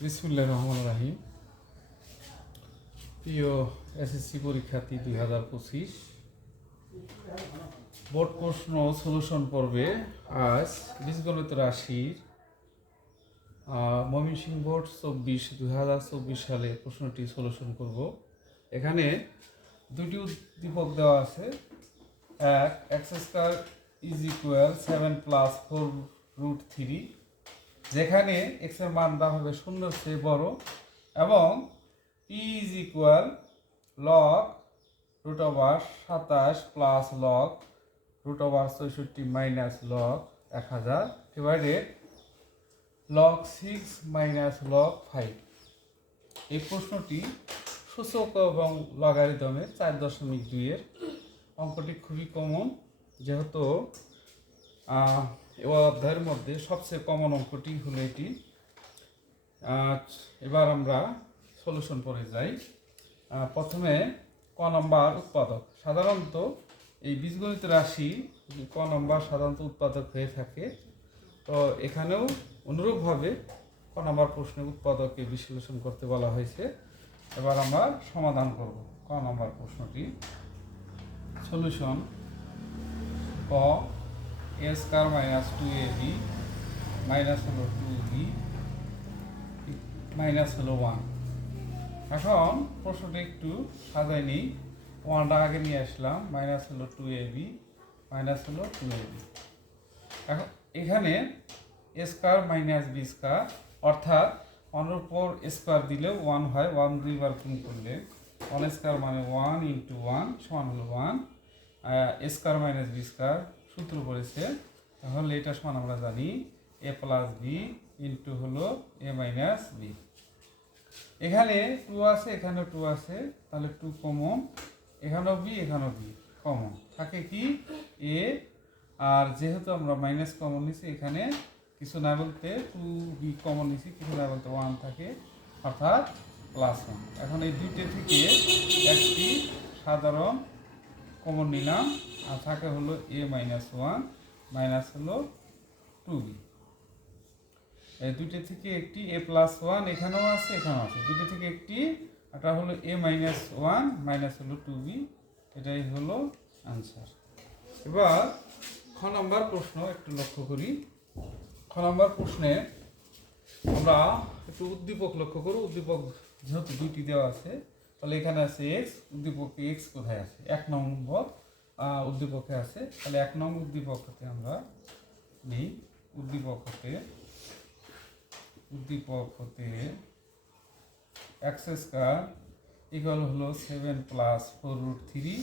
বিসমিল্লাহির রহমানির রহিম। প্রিয় এসএসসি পরীক্ষার্থী 2025 বোর্ড প্রশ্ন সলিউশন পর্বে আজ বীজগণিত রাশির ময়মনসিংহ বোর্ড 2024 সালে প্রশ্নটি সলিউশন করব। এখানে দুটি উদ্দীপক দেওয়া আছে। এক, x square is equal 7 plus 4√3, যেখানে এক্স এর মান দেওয়া হবে 0 চেয়ে বড়, এবং P is equal log √27 plus log √64 minus log 1000 divided log 6 minus log 5। এই প্রশ্নটি সূচক এবং লগারিদমের 4.2 এর। অঙ্কটি খুবই কমন, যেহেতু এই অধ্যায়ের মধ্যে সবচেয়ে কমন অঙ্কটি হলো এটি। এবার আমরা সলিউশন পড়ে যাই। প্রথমে ক নম্বর উৎপাদক। সাধারণত এই বীজগণিত রাশি ক নম্বর সাধারণত উৎপাদক হয়ে থাকে। তো এখানেও অনুরূপভাবে ক নম্বর প্রশ্নে উৎপাদককে বিশ্লেষণ করতে বলা হয়েছে। এবার আমরা সমাধান করব ক নম্বর প্রশ্নটি। সলিউশন: ক, এ স্কয়ার মাইনাস 2ab মাইনাস হলো 2b মাইনাস হলো 1। এখন প্রশ্নটা একটু সাজাই নিই। 1টা আগে নিয়ে আসলাম, মাইনাস হলো 2ab মাইনাস হলো 2ab। এখন এখানে এ স্কয়ার মাইনাস বি স্কয়ার, অর্থাৎ 1 এর উপর স্কয়ার দিলেও 1 হয়। 1 দুইবার গুণ করলে 1 স্কয়ার মানে 1 ইন্টু 1 সমান হলো 1। এ স্কয়ার মাইনাস বি স্কয়ার সূত্র পড়েছে, তাহলে এটা সমান আমরা জানি এ প্লাস বি ইন্টু হলো এ মাইনাস বি। এখানে 2 আছে, এখানে 2 আছে, তাহলে 2 কমন। এখানেও বি, এখানেও বি কমন থাকে কি এ। আর যেহেতু আমরা মাইনাস কমন নিছি, এখানে কিছু না বলতে 2b কমন নিছি, কিছু না বলতে 1 থাকে, অর্থাৎ প্লাস 1। এখন এই দুইটা থেকে একটি সাধারণ কমন নিলাম, আর থাকে হলো এ মাইনাস 1 মাইনাস হলো 2b। এই দুইটা থেকে একটি এ প্লাস 1 এখানেও আছে, এখানেও আছে, দুইটা থেকে একটি, এটা হলো এ মাইনাস 1 মাইনাস হলো 2b। এটাই হলো আনসার। এবার খ নম্বর প্রশ্ন একটু লক্ষ্য করি। খ নম্বর প্রশ্নে আমরা একটু উদ্দীপক লক্ষ্য করব। উদ্দীপক যেহেতু দুইটি দেওয়া আছে, তাহলে এখানে আছে এক্স, উদ্দীপকে এক্স কোথায় আছে? 1 নম্বর উদ্দীপকে আছে। তাহলে 1 নম্বর উদ্দীপক হতে আমরা নিই। উদ্দীপক হতে এক্স স্কয়ার ইকুয়াল হলো 7 প্লাস 4√3।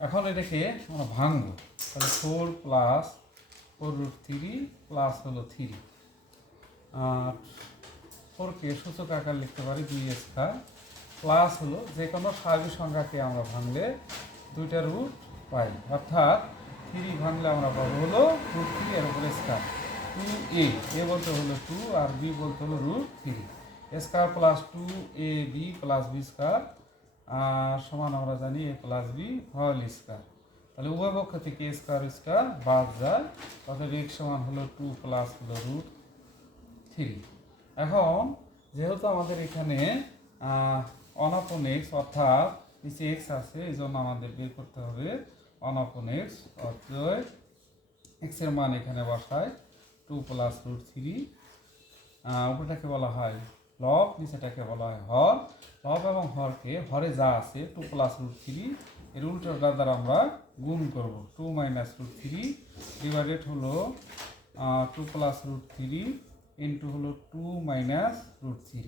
এখন এটাকে আমরা ভাঙবো, তাহলে 4 প্লাস 4√3 প্লাস হলো 3। আর 4কে সূচক আকার লিখতে পারি 2 স্কয়ার, প্লাস হলো যে কোনো স্বাভাবিক সংখ্যাকে আমরা ভাঙলে 2টা রুট পাই, অর্থাৎ 3 ভাঙলে আমরা পাবো হলো √3 এর উপরে স্কয়ার। 2a বলতে হলো 2 আর b বলতে হলো √3 square plus 2ab plus b square আর সমান আমরা জানি a plus b whole square. তাহলে উভয় পক্ষ থেকে স্কয়ার স্কয়ার বাদ যায়, তাহলে x সমান হলো 2 প্লাস হলো √3। এখন যেহেতু আমাদের এখানে অনাপন এক্স, অর্থাৎ নিচে এক্স আছে, এই জন্য আমাদের বের করতে হবে অনাপন এক্স। অতএব এক্স এর মান এখানে বসায় 2 প্লাস √3। উপরটাকে বলা হয় লব, নিচেটাকে বলা হয় হর। লব এবং হরকে, হরে যা আছে 2 প্লাস √3 এর উল্টোটা দ্বারা আমরা গুণ করব। 2 মাইনাস √3 ডিভাইডেড হলো 2 প্লাস √3 ইন্টু হলো 2 মাইনাস √3।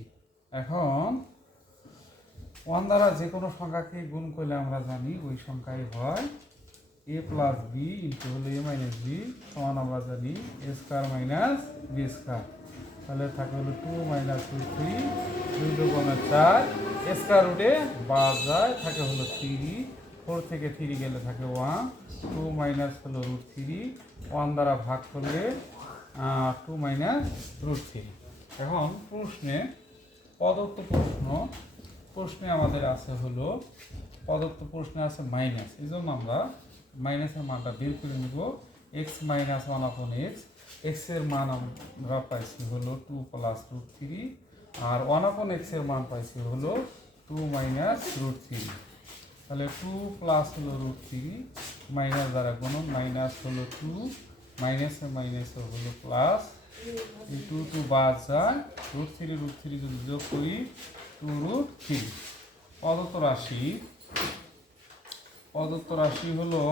এখন 1 দ্বারা যে কোনো সংখ্যাকে গুণ করলে আমরা জানি ওই সংখ্যাই হয় এ প্লাস বি ইন্টু হলো এ মাইনাস বি সমান আমরা জানি এ স্কয়ার মাইনাস বি স্কয়ার। তাহলে থাকে হলো 2 মাইনাস √3 2 × 4 স্কয়ার রুটে বাদ যায়, থাকে হলো 3। 4 থেকে 3 গেলে থাকে 1। 2 মাইনাস হলো √3, 1 দ্বারা ভাগ করলে 2 মাইনাস √3। এখন প্রশ্নে প্রশ্নে আমাদের আছে হলো প্রদত্ত প্রশ্নে আছে মাইনাস, এই জন্য আমরা মাইনাসের মানটা বের করে নিব। এক্স মাইনাস 1/x, এক্স এর মান আমরা পাইছি হলো 2 প্লাস √3 আর 1/x এর মান পাইছি হলো 2 মাইনাস রুট থ্রি। তাহলে 2 প্লাস হলো রুট থ্রি, মাইনাস দ্বারা গুণন, মাইনাস হলো 2, মাইনাসে মাইনাসে হলো প্লাস, ইন্টু 2 বাদ যায়, রুট থ্রি যদি যোগ করি 2 রুট থ্রি। প্রদত্ত রাশি হলো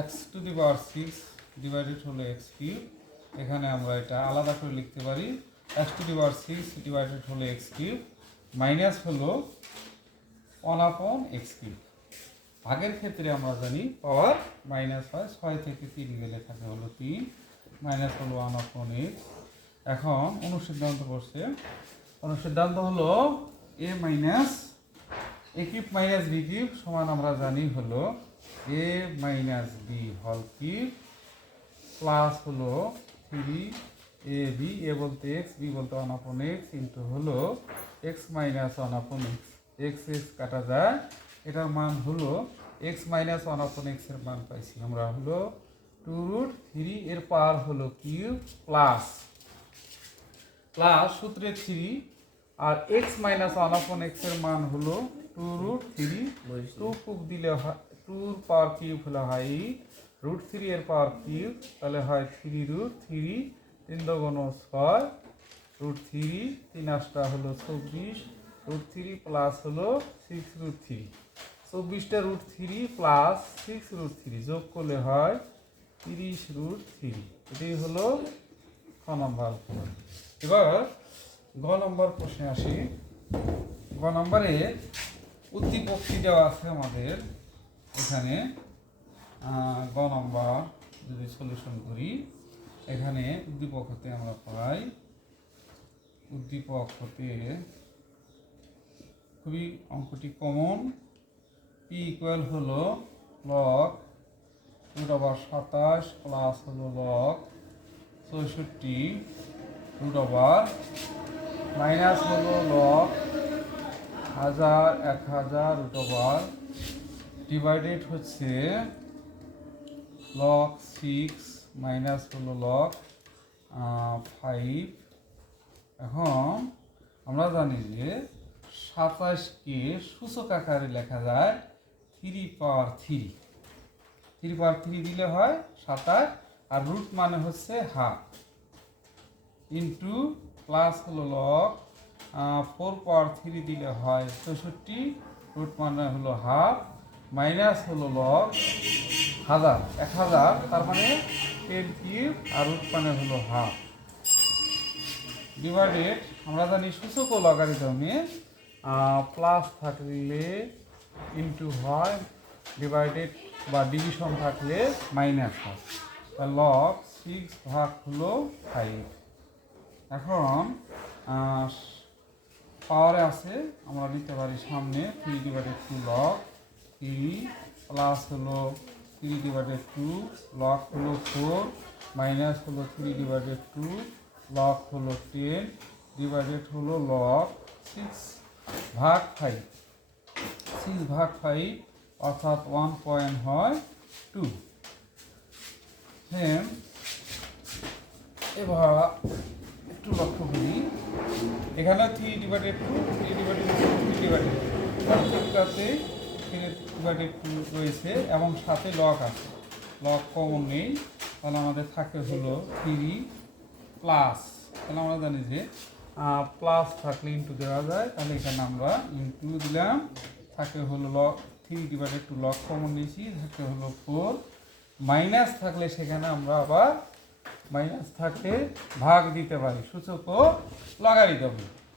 x to the power 6 divided হলো এক্স কিউব। এখানে আমরা এটা আলাদা করে লিখতে পারি, x to the power 6 divided হলো এক্স কিউব, মাইনাস হলো 1/x কিউব। ভাগের ক্ষেত্রে আমরা জানি পাওয়ার মাইনাস হয়, 6 থেকে 3 গেলে থাকে হলো 3, মাইনাস হলো 1/x। এখন অনুসিদ্ধান্ত পড়ছে, অনুসিদ্ধান্ত হলো a minus a cube minus b cube সমান আমরা জানি হলো a মাইনাস b হোল কিউব প্লাস হলো 3ab, a বলতে x, b বলতে 1/x, ইন্টু হলো x মাইনাস 1/x। x কাটা যায়, এটার মান হলো x মাইনাস 1/x এর মান পাইছি আমরা হলো 2 রুট থ্রি, এর পাওয়ার হলো কিউব প্লাস সূত্রে 3, আর x মাইনাস 1/x এর মান হলো 2 রুট থ্রি। 2 কুক দিলে 2 পাওয়ার কিউব হলো হয় রুট থ্রি এর পাওয়ার কিউব, তাহলে হয় 3 রুট থ্রি, 3 দুগুণ 6 রুট থ্রি, 3 আটটা হলো 24 রুট থ্রি প্লাস হলো 6 রুট থ্রি। 24টা root three plus 6 root three যোগ করলে হয় 30 রুট থ্রি। এটাই হলো খ নম্বর। এবার গ নম্বর প্রশ্নে আসি। গ নম্বরে উদ্দীপকটি দেওয়া আছে আমাদের এখানে। গ নম্বর যদি সলিউশন করি, এখানে উদ্দীপক হতে আমরা পাই, উদ্দীপক হতে খুবই অঙ্কটি কমন। পি ইকুয়াল হলো লগ রুট ওভার 27 প্লাস হলো লগ 64 রুট ওভার মাইনাস হলো লগ 1000 রুট ওভার ডিভাইডেড হচ্ছে লগ 6 মাইনাস হলো লগ 5। এখন আমরা জানি যে 27কে সূচক আকারে লেখা যায় 3 পাওয়ার 3। 3 পাওয়ার 3 দিলে হয় 27, আর রুট মানে হচ্ছে হাফ, ইন্টু প্লাস হলো লগ 4 পাওয়ার 3 দিলে হয় 64, রুট মানে হলো হাফ, মাইনাস হলো লগ 1000, তার মানে 10 কিউব, আর রুট মানে হলো হাফ, ডিভাইডেড আমরা জানি সূচক ও লগারিদমে প্লাস থাকলে ইন্টু হয়, ডিভাইডেড বা ডিভিশন থাকলে মাইনাস হয়। লগ 6 ভাগ হলো 5। এখন পাওয়ারে আছে, আমরা নিতে পারি সামনে 3 ডিভাইডেড 2 লগ 3 প্লাস হলো 3 ডিভাইডেড 2 লগ হলো 4 মাইনাস হলো 3 ডিভাইডেড 2 লগ হলো 10 ডিভাইডেড হলো লগ 6 ভাগ 5। 6 ভাগ 5 অর্থাৎ 1 পয়েন্ট হয় 2। দেন এবার একটু লক্ষ্য করি, এখানে 3 ডিভাইডেড 2 3 ডিভাইডেড 2 3 ডিভাইডেড প্রত্যেকটাতে 3 ডিভাইডেড 2 রয়েছে এবং সাথে লগ আছে, লগ কমন নেই, তাহলে আমাদের থাকে হলো 3 প্লাস, তাহলে আমরা জানি যে প্লাস থাকলে ইন্টু দেওয়া যায়, তাহলে এখানে আমরা ইন্টু দিলাম, থাকে হলো লগ 3 ডিভাইডেড 2 লগ কমন নিয়েছি, থাকে হলো 4, মাইনাস থাকলে সেখানে আমরা আবার মাইনাস থাকলে ভাগ দিতে পারি, সূচক ও লগারিদম।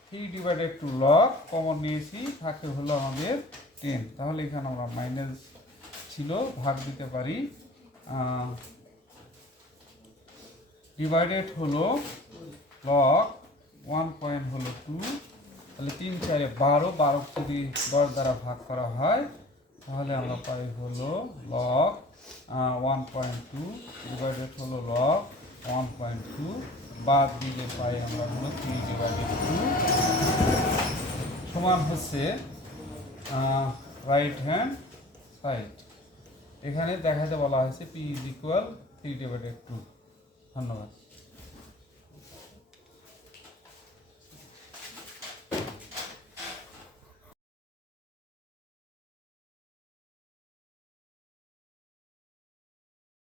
3 ডিভাইডেড 2 লগ কমন নিয়েছি, থাকে হলো আমাদের 10, তাহলে এখানে আমরা মাইনাস ছিল ভাগ দিতে পারি, ডিভাইডেড হলো লগ 1 পয়েন্ট হলো 2, তাহলে 3 4 12, 12 যদি 10 দ্বারা ভাগ করা হয় তাহলে আমরা পাই হলো লগ 1.2 ডিভাইডেড হলো লগ 1.2, বাদ দিলে পাই আমরা হলো 3 ডিভাইডেড 2 সমান হচ্ছে রাইট হ্যান্ড সাইড। এখানে দেখাতে বলা হয়েছে পি ইজ ইকুয়াল 3 ডিভাইডেড 2। ধন্যবাদ।